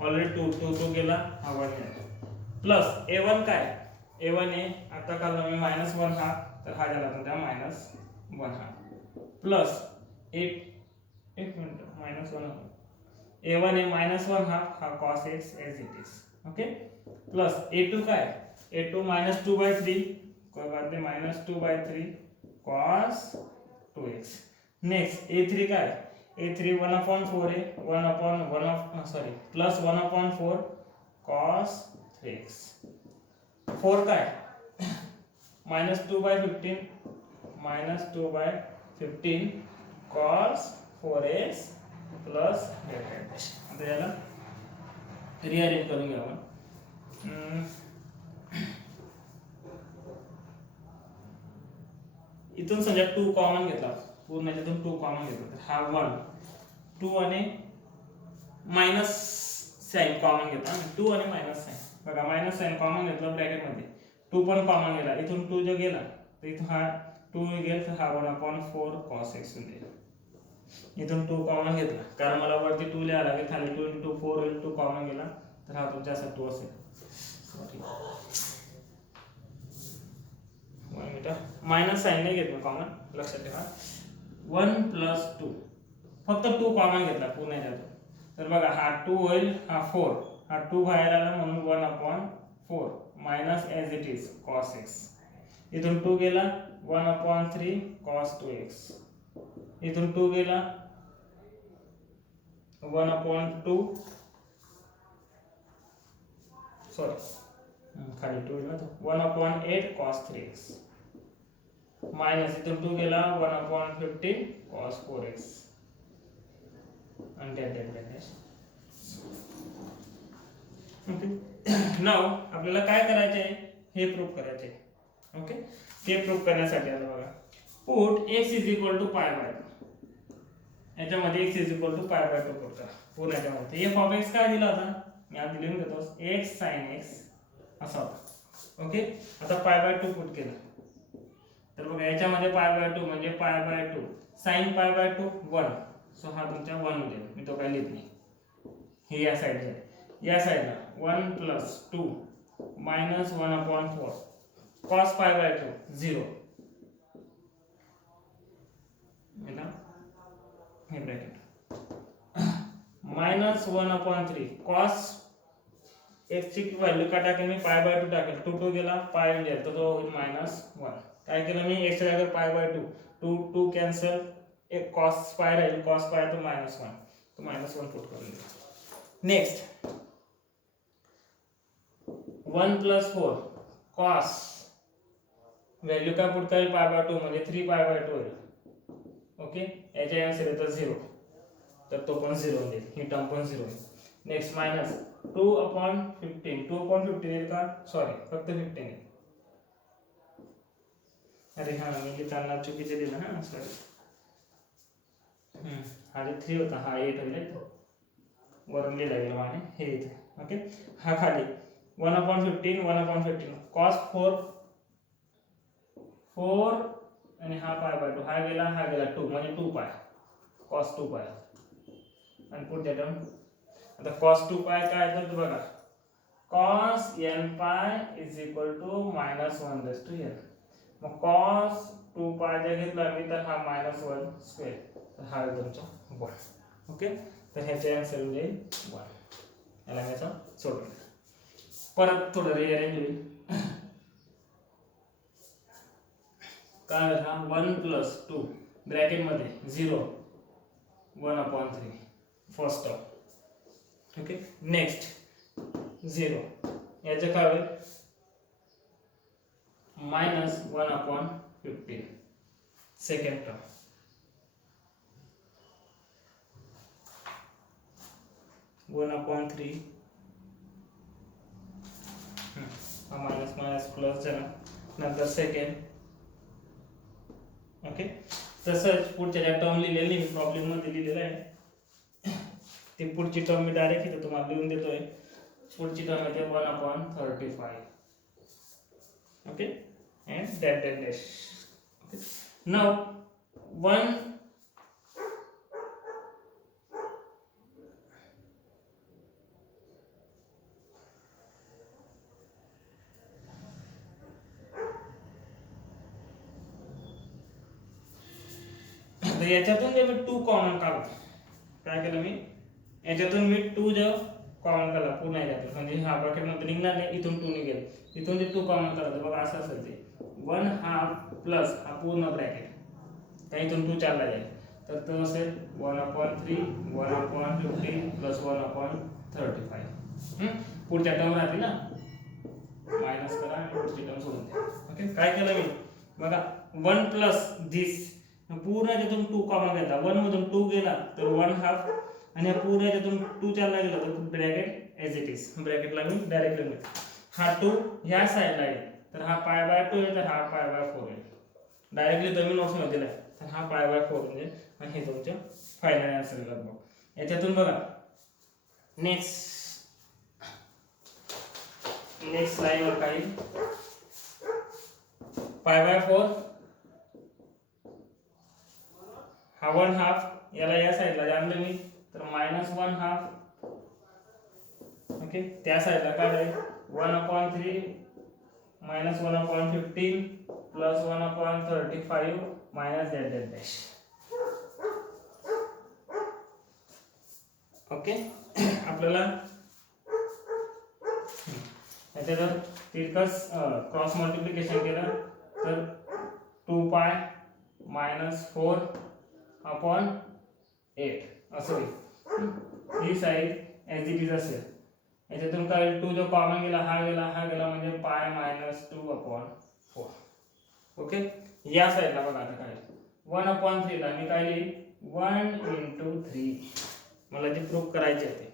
ऑलरेडी 2 गेला, हा 1 गेला, प्लस a1 काय, a1 आहे, आता काढला मी -1/2, तर हा झाला तुमचा -1/2, प्लस एक मिनिट -1 a1 आहे -1/2, हा cos x as it is. Okay, plus a2 काय, a2 -2/3, कोई बात नहीं, -2/3 cos 2x. नेक्स्ट a3 काय, a3 1/4 आहे, प्लस 1/4 cos 3x. 4 काय -2/15 cos 4x प्लस डेल्टा. आता याला रिअरेंज करून घ्यावं. इथून समजा 2 कॉमन घेतला, पूर्ण याच्यातून 2 कॉमन घेतला, तर हा 1, 2 आणि मायनस साइन कॉमन घेतला, 2 आणि मायनस साइन. बघा मायनस साइन कॉमन घेतला ब्रॅकेट मध्ये, 2 पण कॉमन गेला, इथून 2 जो गेला तर इथून हा 2 गेला, तर हा 1/4 cos x होईल. इथून 2 कॉमन घेतला, कारण मला वरती 2 लिहायला लागेल, खाली 2 × 4 होईल, 2 कॉमन गेला, तर हा तुमचा असा 2 असेल. मायनस साइन नाही घेतलं कॉमन, लक्षात ठेवा. 1 + 2, फक्त 2 कॉमन घेतला पूर्ण याच्यातून, तर बघा हा 2 होईल, हा 4, हा 2 बाहेर आला म्हणून 1/4 minus as it is cos x. इथून 2 गेला 1/3 cos 2x. इथून 2 गेला 1/2 सॉरी खाली 2 ना तो 1/8 cos 3x मायनस इथून 2 गेला 1/15 cos 4x आणि डेट. ओके नाव आपल्याला काय करायचे आहे हे प्रूफ करायचे. ओके ते प्रूफ करण्यासाठी आता बघा पुट x = π/2 याच्यामध्ये x = π/2 पुट करा पूर्ण याच्यामध्ये f ऑफ x काय दिला होता मी आधी लिहून घेतो x sin x असा होता. ओके आता π/2 पुट केला तर बघा याच्यामध्ये π/2 म्हणजे π/2 sin π/2 1 सो हा तुमचा 1 होईल मी तो काय लिहित नाही. हे या साइडला या साइडला 1 + 2 - 1/4 cos π/2 0 है ना हे ब्रॅकेट -1/3 cos x ची व्हॅल्यू का टाकेल मी π/2 टाकेल 2 गेला पाय म्हणजे तर तो होईल -1. काय केलं मी x च्या जागेवर π/2 2 कॅन्सल एक cos π राहील cos π तो -1 तो -1 पुट करून दिला. नेक्स्ट 1 + 4 cos व्हॅल्यू काय पुट करेल π/2 म्हणजे 3π/2 होईल. ओके याच्या आन्सर येतो 0 तर तो पण 0 होईल ही टर्म पण 0 होईल. नेक्स्ट मायनस 2/15 2/15 येईल का सॉरी फक्त 15 येईल. अरे हा मी लिहिताना चुकीचे दिलं हा सॉरी हा जे 3 होता हा 8 होईल वरून लिहिला गेला माने हे इथे. ओके हा खाली 1/15 cos 4 आणि हा π/2 हा गेला 2 म्हणजे 2π cos 2π आणि पुढच्या टर्म आता cos 2π काय येतं बघा cos nπ = -1/n. मग cos 2π जर घेतला मी तर हा -1² तर हा तुमचा 1. ओके तर ह्याचे आन्सर येईल 1. याला मी असं सोडून परत थोडं रिअरेंज होईल. काय हा 1 + 2 ब्रॅकेट मध्ये 0 1/3 फर्स्ट टर्म. ओके नेक्स्ट 0 याचे काय होईल -1/15 सेकंड टर्म. -1/3 हा मायनस मायनस प्लस झाला नंतर सेकंड. ओके तसंच पुढच्या ज्या टर्म लिहिलेली मी प्रॉब्लेम मध्ये लिहिलेलं आहे ती पुढची टर्म मी डायरेक्ट इथे तुम्हाला लिहून देतोय. पुढची टर्म येते 1/35. Okay and dash. Okay now 1 तर याच्यातून जे मी 2 कॉमन काढतो काय केलं मी याच्यातून मी 2 जो कॉमन काढला पूर्ण याच्यातून म्हणजे हा ब्रॅकेट मध्ये निघणार नाही इथून 2 निघेल इथून जे 2 कॉमन काढतो बघा असं असेल ते 1/2 प्लस हा पूर्ण ब्रॅकेट त्या इथून 2 चालला जाईल तर तो असेल 1/3 1/15 प्लस 1/35. पुढच्या टर्म राहतील ना मायनस करा आणि पुढची टर्म सोडून द्या. ओके काय केलं मी बघा 1 प्लस दिस पूर्ण याच्यातून 2 कॉमन घेतला 1 मधून 2 गेला तर 1/2 आणि पूर्ण याच्यातून 2 चालला गेला तर ब्रॅकेट एज इट इज ब्रॅकेटला मी डायरेक्ट लिहून हा 2 ह्या साइडला येईल तर हा π/2 येईल तर हा π/4 येईल. डायरेक्टली तुम्ही नोट्स मध्ये दिलाय तर हा π/4 म्हणजे आणि हे तुमचं फायनल आन्सर येईल बघा. याच्यातून बघा नेक्स्ट लाईन वर काही π/4 हा 1/2 याला या साइडला आणलं मी तर -1/2. ओके त्या साइडला काय राहील 1/3 -1/15 प्लस 1/35 मायनस डॅश. ओके आपल्याला याच्या जर तिरकस क्रॉस मल्टिप्लिकेशन केलं तर 2 पाय -4 अपॉन 8 असं होईल. ही साईड ॲज इट इज असेल. याच्यातून काय 2 जो कॉमन गेला हा गेला म्हणजे पाय -2 अपॉन 4. ओके. या साईडला बघा आता काय 1/3 ला मी काय लिहिली 1/3 मला जे प्रूफ करायचे आहे ते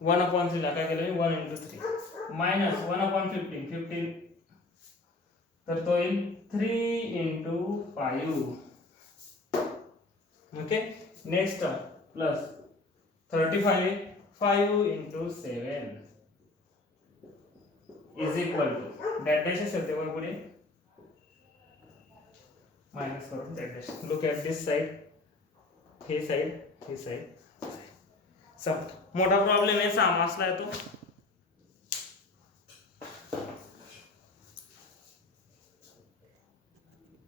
1/3 ला काय केलं मी 1/3 -1/15 तर तो येईल 3/5. Okay. Next plus 35 5/7 is equal to that dash असेल तेव्हा पुढे मायनस करून that dash. Look at this side. ही साइड. सब मोठा प्रॉब्लेम आहे 6 मार्क्सला येतो.